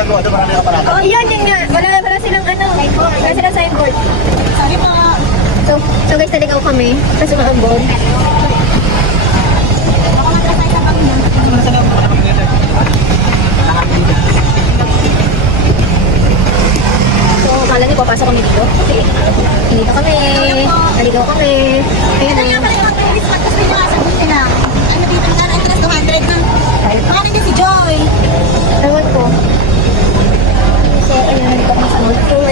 ginagawa doon? Marami ka parada? Oo, yun nga. Wala silang ano. Wala silang signboard. Sorry po. So guys, naligaw kami. Kasi maambon. So, kala niyo papasok kami dito? Kasi, dito kami. Naligaw kami. Ayun na yun. Ano dito na? Entrance 200 na. Baka nandiyan si Joy. Ewan ko. So, ayun, naligaw kami sa North Tour.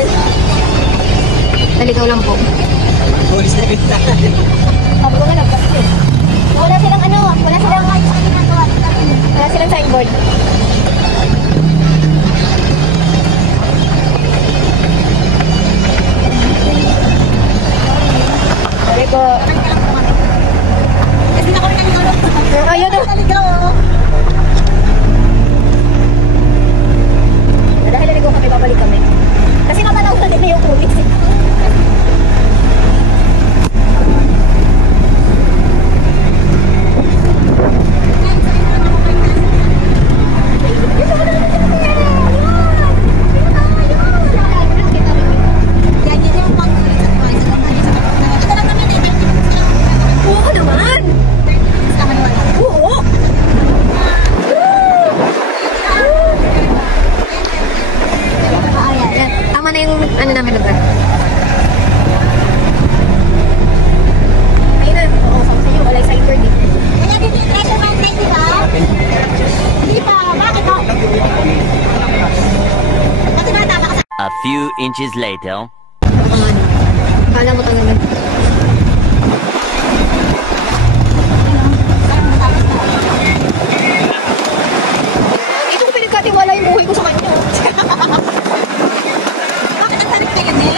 Naligaw lang po. Pulis na kita. Sabi ko nga lang, kasi wala silang ano, wala silang signboard. Sorry po. Kasi na kami naligaw lang. Ayun o. Naligaw o. Dahil naligaw kami, babalik kami. Kasi matanaw na din yung pulis. Ano namin lugar? Ayun na, oo, sabi sa'yo, walay signboard eh. Kaya dito yung treasure mountain, di ba? Di ba? Bakit o? Kasi natama ka sa... A few inches later. Kala mo talaga. Ito ko pinagkatiwala yung buhay ko sa kanya. Bakit ang tarik na yun eh?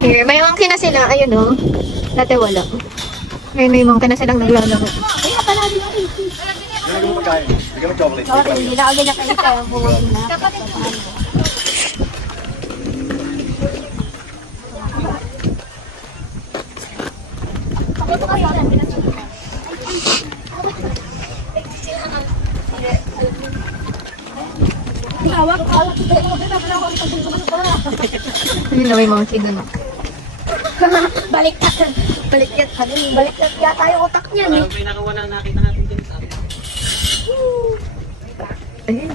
Here, may monkey na sila. Ayun o. Dati wala. Ngayon may monkey na silang naglalaro. Ay, napalali mo rin. Bigyan mo pagkain. Bigyan mo chocolate. Sorry, hindi na ako ganyan kayo kaya buwag na. Ayun na may monkey doon. Baliktad. Baliktad. Baliktad yata yung utak niya. May nakawala nakita natin din sa atin. Ayun.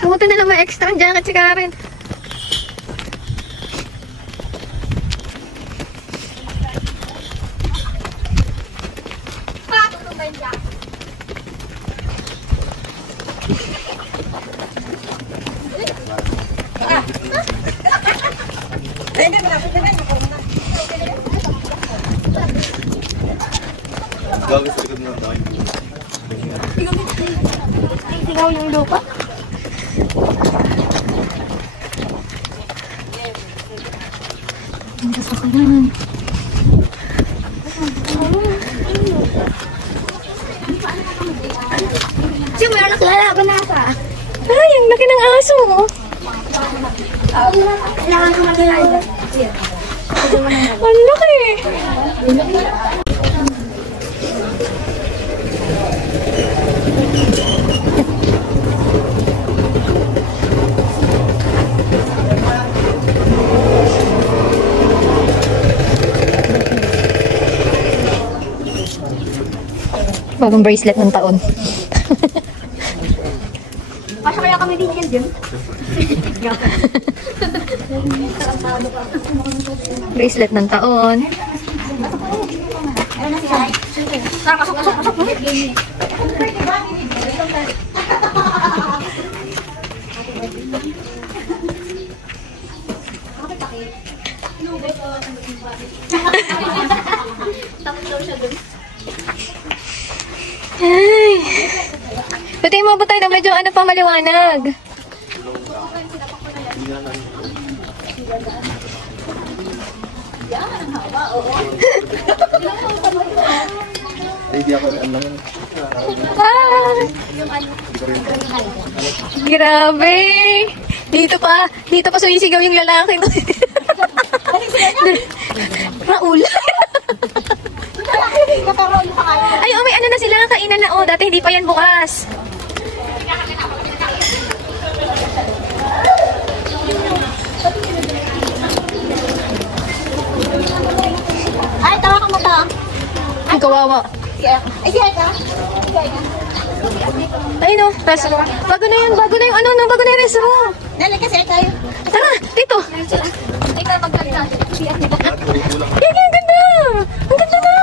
Pumunta na lang may extra jacket si Karen. Gago sa likod mo tayo. Ikaw yung lupa. Ang kasakalan. Siya meron naglalaban na ka. Ay, ang laki ng aso. Kailangan ko maglalaban. Ang laki. Bagong bracelet ng taon. Pasya kaya kami din yan, Jim. Bracelet ng taon. Ay. Pati mo ba tayo na medyo ano pa maliwanag? Hindi ako alam. Ah, grabe! Dito pa sumisigaw yung lalaki. Raul. Ay, oh, may ano na sila, kainan na, oh. Dati hindi pa yan bukas. Ay, tawakan mo to. Ang kawawa. Ay, siya ka. Ay, no, restaurant. Bago na yung restaurant. Dali kasi tayo. Tara, dito. Ikaw magkanta. Yan, ang ganda. Ang ganda na. Ang ganda na.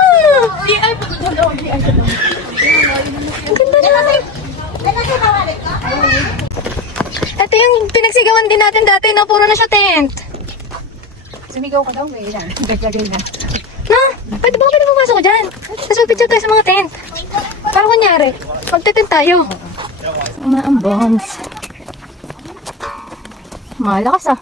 Ito yung pinagsigawan din natin dati, no? Puro na siya tent. Sumigaw ka daw, may ilan. Gagawin na. No? Pwede ba pumasok ko dyan? Tapos mag-picture tayo sa mga tent. Parang kunyari, magte-tent tayo. Mga ambons. Malakas ah.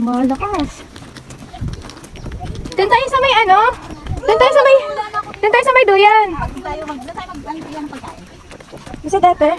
Malakas. Doon tayo sa may ano? Doon tayo sa may duyan. Tayo magbantiyan ng pagkain. Bisa dati?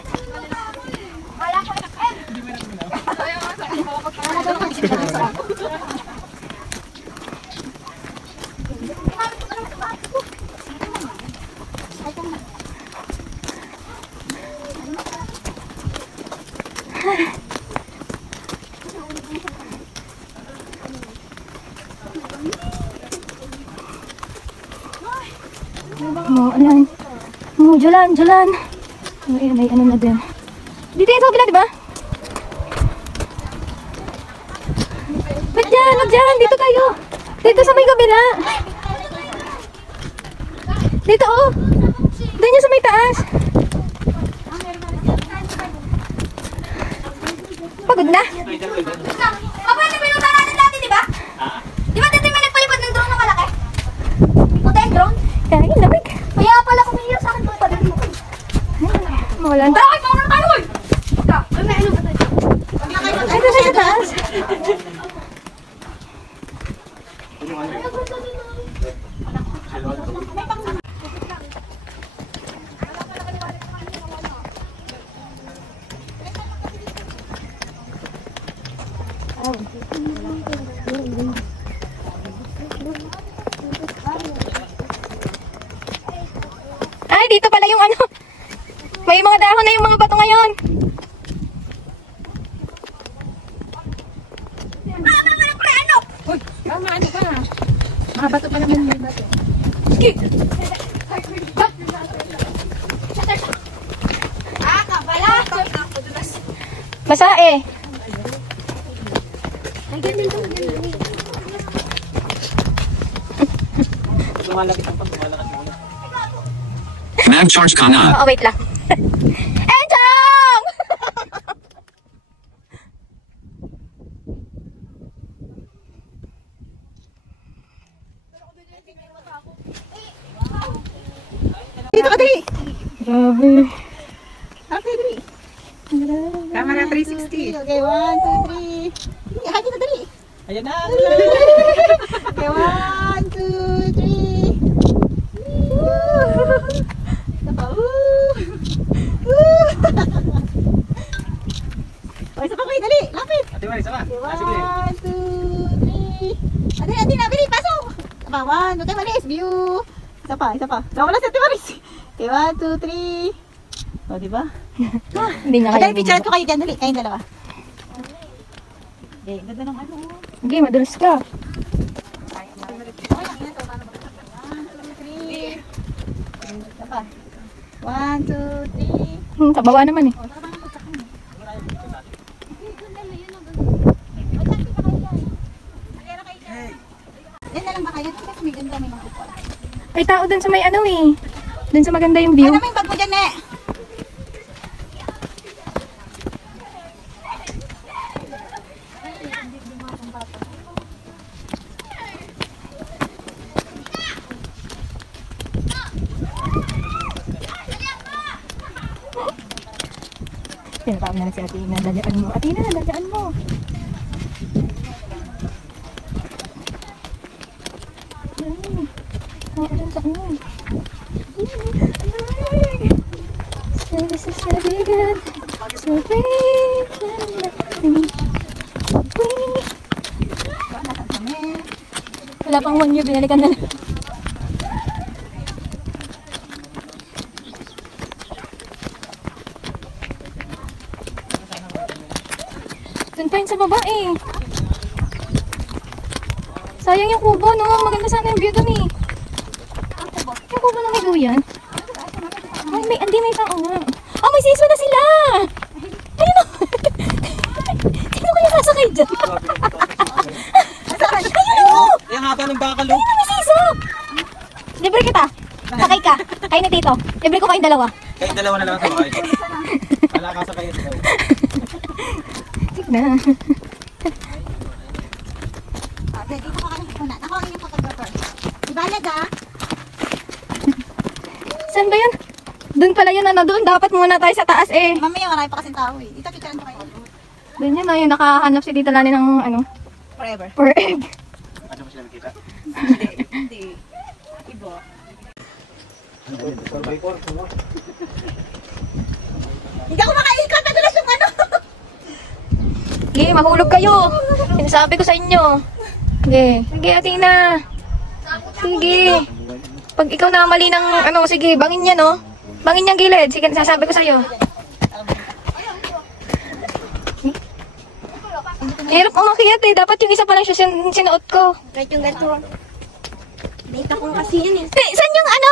Ayan. Jalan. May ano na din. Dito yung sa kabila, di ba? Wag dyan. Dito kayo. Dito sa may kabila. Dito, oh. Doon yung sa may taas. Pagod na. Papa, ito pinuta natin dati, di ba? Di ba dati may nagpalipad ng drone na malaki? Punta yung drone? Kaya yung lamig. Kaya pala kumiyo sa akin pa dati. Mawalan. Ay, mauna tayo, oy! Ay, may ano ba tayo? Ay, doon sa taas. Ay, dito pala yung ano. May mga dahon na yung mga bato ngayon. Basa eh. Mag charge ka na. Oh, wait lang. Enchong! Dito ka, dali. Grabe. Okay, dali. Camera 360. Okay, 1, 2, 3. Ay, dito, dali. Ayan na. Okay, 1, 2, 3. Isa pa. O, isa pa kayo, dali. Lapit. Ate Maris, sama. Okay, Sige. 1, 2, 3. Ate, nabili, pasok. Isa pa, 1. Okay, malis. View. Isa pa. Wala si Ate Maris. Okay, 1, 2, 3. O, diba? Hindi niya Ate, kaya picturean ko kayo dyan, dali. Kayong dalawa. Eh, ganda ng ano. Sige, madulas ka. One, two, three. Kabawa naman eh. Yan na lang ba kayo? Kasi may ganda, may mga upol. May tao dun sa may ano eh. Dun sa maganda yung view. Ano may bag mo dyan eh? Pinatawag na si Atina. Dalaan mo. Atina, dalaan mo. This is really good. So wala pang 1 year, binalikan na lang. Doon pa yun sa baba eh. Sayang yung kubo, no? Maganda sana yung view doon eh. Yung kubo na may duyan. Ay, may tao nga. Oh, may siso na sila! Ayun o! Sino kaya sasakay dyan? Ayun o! Yung haba ng bakal, Ayun o, may siso! Libre kita. Sakay ka. Kayo ni Tito. Libre ko kayong dalawa. Kayong dalawa na lang sa bahay. Wala ka sa kayo. Na. Okay, dito ka kami muna. Ako ang inyong photographer. Ibayad ah. Saan ba yun? Doon pala yun, ano doon. Dapat muna tayo sa taas eh. Mamaya marami pa kasing tao eh. Dito picturean ko kayo. Doon yun, yung nakahanap si Tita Lani ng ano, Forever. for egg. Ano mo sila nakita? Hindi. Iba. Hindi ako makaikot. Nadulas yung ano. Sige, mahulog kayo. Sinasabi ko sa inyo. Sige, sige Atina. Sige. Pag ikaw na mali ng ano, sige, bangin yan oh. Bangin yung gilid. Sige, sasabi ko sa'yo. Hirap umakyat eh. Dapat yung isa pa lang siya sinuot ko. Kahit yung ganito. Nakita ko kasi yun eh. Eh, saan yung ano?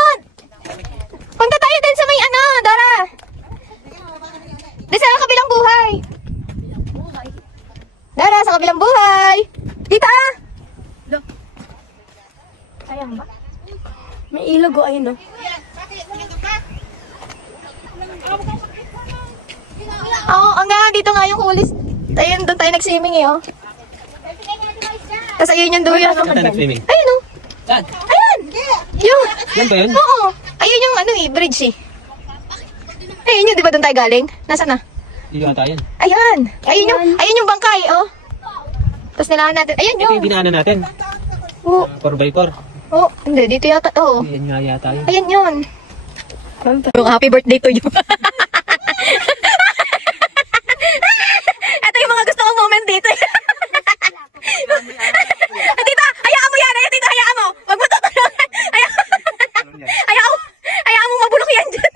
Punta tayo din sa may ano, Dara. Doon sa kabilang buhay. Dara, sa kabilang buhay. Dita! Sayang ba? May ilog o, ayun o. Oo, nga, dito nga yung kulis. Ayun, doon tayo nag-swimming eh, oh. Tapos ayun yung duyan. Saan tayo nag-swimming? Ayun oh. Saan? Ayun! Yung, Yan ba yun? oo. Ayun yung ano eh, bridge eh. Ayun yung, di ba doon tayo galing? Nasaan na? Hindi yata yan. Ayan! Ayun yung bangkay, oh. Tapos nilahan natin. Ayun Ito yung. yung dinaanan natin. Oo. 4x4. Oh, hindi, dito yata, oo. Yan nga yata yun. Ayan yun. Happy birthday to you. Ito yung mga gusto kong moment dito. Tita, hayaan mo yan. Ayun, tita, hayaan mo. Wag mo tutulungan. Hayaan mo mabulok yan dyan.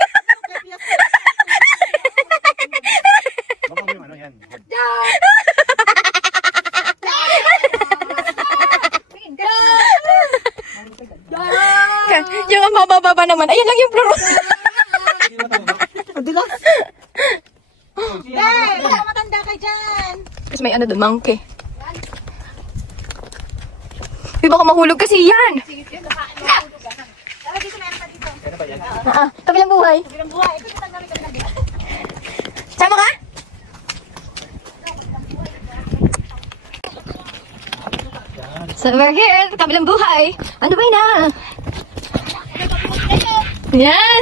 Yung ang mababa naman. Ayun lang yung floor. Madulas. Dad, baka matanda ka dyan. Tapos may ano doon, monkey. Di ba mahulog kasi yan? Tara dito, meron pa dito. Kabilang buhay. Bilang buhay. Ito yung tanggalin ka na dito. Sama ka? So we're here, kabilang buhay. Ano ba na? Yan!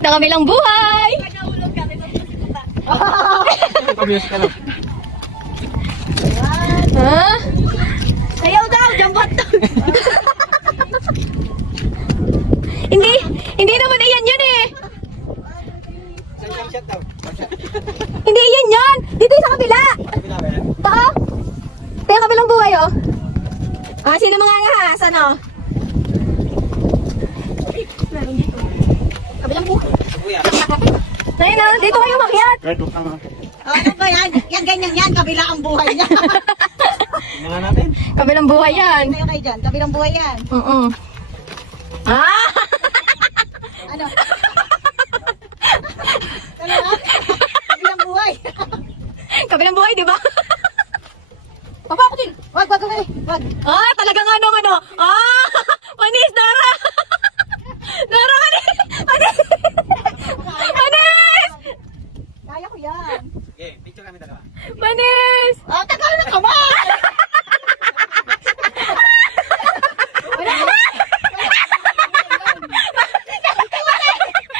Na kabilang buhay! Pabiyos ka lang. Ha? Sayaw daw, jambot. Hindi naman iyan yun eh! Hindi iyan yun! Dito yung sa kabila! Oo! Ito yung kabilang buhay oh! Ah, sino mga ahas? Ano? Kabilang buhay. Ayun oh, dito kayo makiat! Ano ba yan? Yan, ganyan yan. Kabila ang buhay niya. Tingnan nga natin. Kabilang buhay yan. Tayo kayo dyan. Kabilang buhay yan. Ah! Ano? Kabilang buhay. Kabilang buhay, di ba? Papa ako din. Wag. Ah, talaga nga naman, ano? Ah! Manis, Dara! Dara, manis! Manis! Manis! Kaya ko yan. Okay, picture kami dalawa. Manis! Oh, tagal na ka, ma!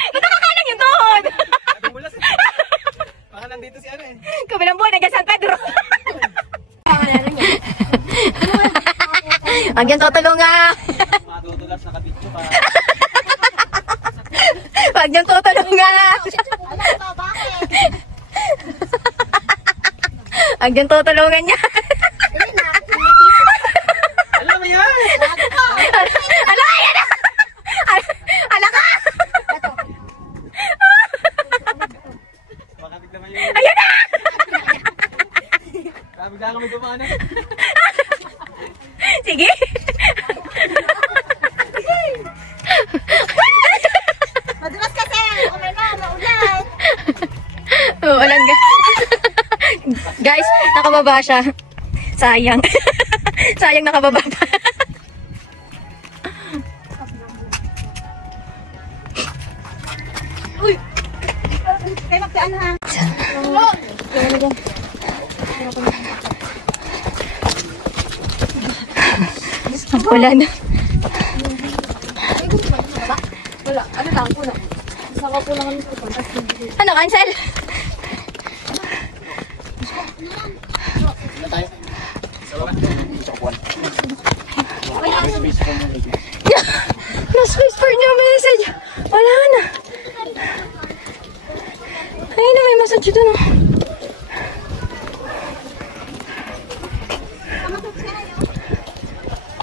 Nakakalang yung tuhod! Nagumulas eh. Baka nandito si ano eh. Kabilang buhay, nagka San Pedro. Huwag yan tutulungan. Matutulas nakapicture pa. Huwag yan tutulungan. Alam mo, bakit? Huwag yan tutulungan niya. Alam mo yan! Ala, ayan na! Ala ka! Baka bigla man yun. Ayan na! Baka bigla kami gumana. Sige. Madulas kasi. Umay na, maulan. Walang guys, nakababa siya. Sayang. Sayang nakababa pa. Uy! Kayo magkaan ha? Wala na. Wala. Ano lang po na? Saka po lang kami sa Ano, cancel? Ano tayo? Last whisper niya message. Wala na. Ayun na, may message doon. Oh.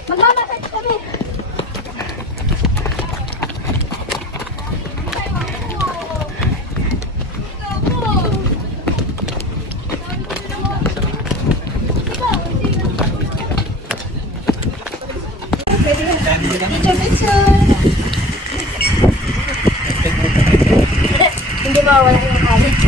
Magmamasay kami. Hindi mawala yung kalit.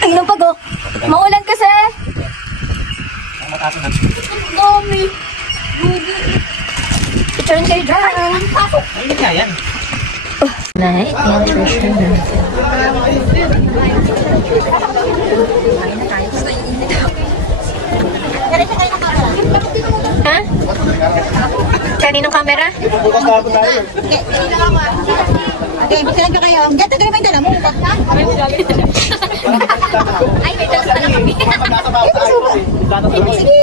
Ang lapag oh. Maulan kasi. Matapos na. Dami. Turn kayo dyan. Ayun nga yan. Night nutrition. Ha? Kaninong camera? Bukas na ako tayo. Okay, bigyan ka kayo. Gato ka naman dala mo. Ay, may dala pala kami. Sige.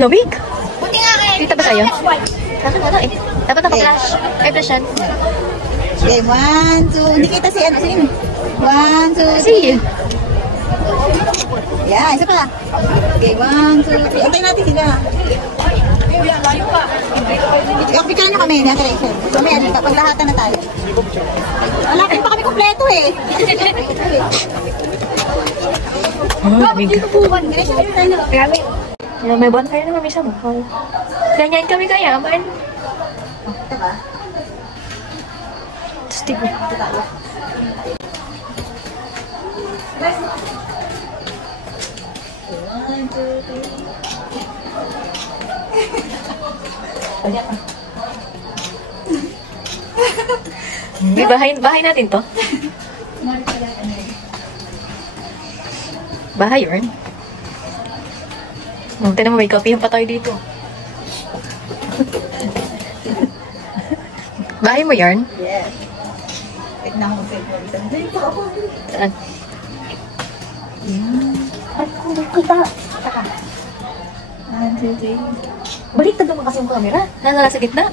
Lubig? Buti nga kayo. Kita ba sa'yo? Akin wala eh. Dapat naka-flash. Ay, flash yan. Okay, 1, 2. Hindi kita si ano. Sige. 1, 2, See you. Yeah, isa pa. Okay, 1, 2, 3. Antayin natin sila. Picture nyo kami, Ate Rachel. Mamaya, paglahatan na tayo. Wala pa kami kompleto eh. Lubig. Grabe. May bonfire naman may sa mahal. Ganyan kami kayaman. Ito ba? Stig. Bahay natin to. Bahay yun. Tinan mo, may kapihan pa tayo dito. Bahay mo yarn? Yes. Wait na ako mag-cellphone. Sandali pa ako. Saan? Ay, kung kita. Taka. 1, 2, 3. Baliktad naman kasi yung camera. Nasa sa gitna.